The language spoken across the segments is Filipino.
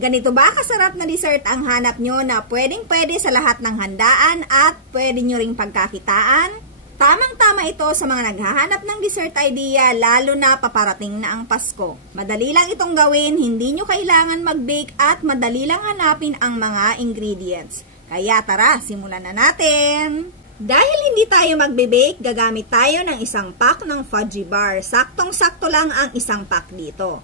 Ganito ba kasarap na dessert ang hanap nyo na pwedeng-pwede sa lahat ng handaan at pwede nyo ring pagkakitaan? Tamang-tama ito sa mga naghahanap ng dessert idea lalo na paparating na ang Pasko. Madali lang itong gawin, hindi nyo kailangan mag-bake at madali lang hanapin ang mga ingredients. Kaya tara, simulan na natin! Dahil hindi tayo magbe-bake, gagamit tayo ng isang pack ng fudgy bar. Saktong-sakto lang ang isang pack dito.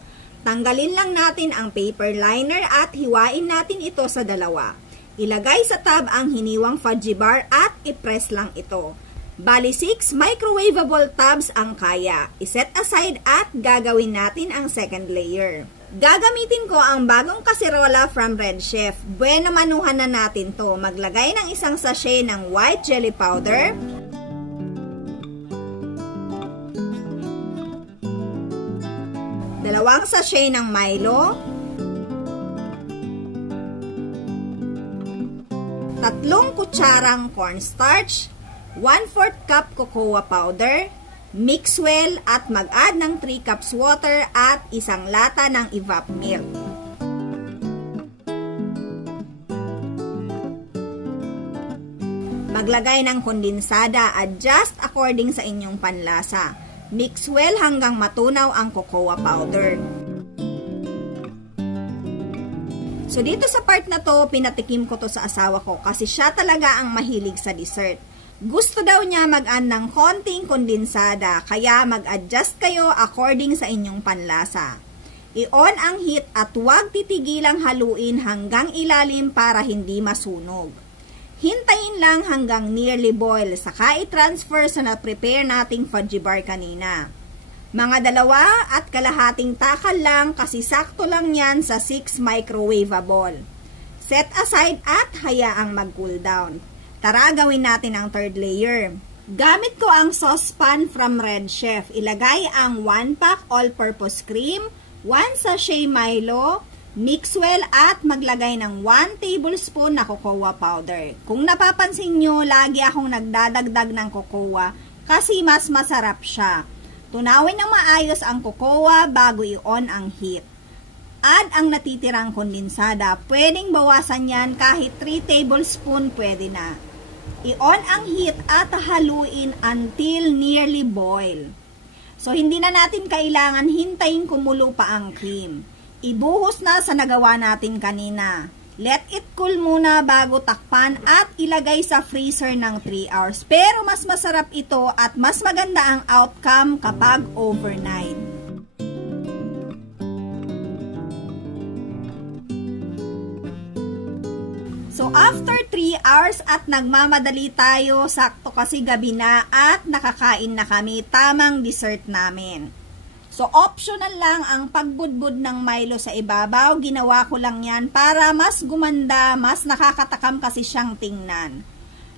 Tanggalin lang natin ang paper liner at hiwain natin ito sa dalawa. Ilagay sa tub ang hiniwang fudgy bar at i-press lang ito. Bali 6 microwavable tubs ang kaya. I-set aside at gagawin natin ang second layer. Gagamitin ko ang bagong kaserola from Red Chef. Bueno manuhan na natin to. Maglagay ng isang sachet ng white jelly powder. Dalawang sachet ng Milo, 3 kutsarang cornstarch, 1/4 cup cocoa powder, mix well at mag-add ng 3 cups water at isang lata ng evap milk. Maglagay ng kondensada, adjust according sa inyong panlasa. Mix well hanggang matunaw ang cocoa powder. So dito sa part na to, pinatikim ko to sa asawa ko kasi siya talaga ang mahilig sa dessert. Gusto daw niya mag-add ng konting kondensada, kaya mag-adjust kayo according sa inyong panlasa. I-on ang heat at huwag titigilang haluin hanggang ilalim para hindi masunog. Hintayin lang hanggang nearly boil, saka i-transfer sa na-prepare nating fudgy bar kanina. Mga 2.5 takal lang kasi sakto lang yan sa 6 microwavable. Set aside at hayaang mag-cool down. Tara, gawin natin ang third layer. Gamit ko ang saucepan from Red Chef. Ilagay ang 1 pack all-purpose cream, 1 sachet Milo, mix well at maglagay ng 1 tablespoon na cocoa powder. Kung napapansin nyo, lagi akong nagdadagdag ng cocoa kasi mas masarap siya. Tunawin ng maayos ang cocoa bago i-on ang heat. Add ang natitirang kondensada. Pwedeng bawasan yan kahit 3 tablespoon pwede na. I-on ang heat at haluin until nearly boil. So hindi na natin kailangan hintayin kumulo pa ang cream. Ibuhos na sa nagawa natin kanina. Let it cool muna bago takpan at ilagay sa freezer ng 3 hours. Pero mas masarap ito at mas maganda ang outcome kapag overnight. So after 3 hours at nagmamadali tayo, sakto kasi gabi na at nakakain na kami, tamang dessert namin. So, optional lang ang pagbudbud ng Milo sa ibabaw. Ginawa ko lang yan para mas gumanda, mas nakakatakam kasi siyang tingnan.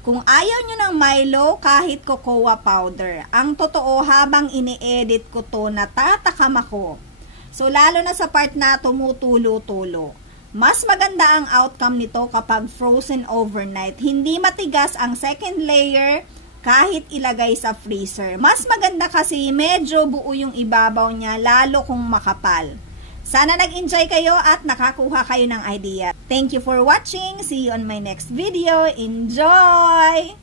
Kung ayaw nyo ng Milo, kahit cocoa powder. Ang totoo, habang ini-edit ko to, natatakam ako. So, lalo na sa part na tumutulo-tulo. Mas maganda ang outcome nito kapag frozen overnight. Hindi matigas ang second layer, kahit ilagay sa freezer. Mas maganda kasi medyo buo yung ibabaw niya, lalo kung makapal. Sana nag-enjoy kayo at nakakuha kayo ng idea. Thank you for watching. See you on my next video. Enjoy!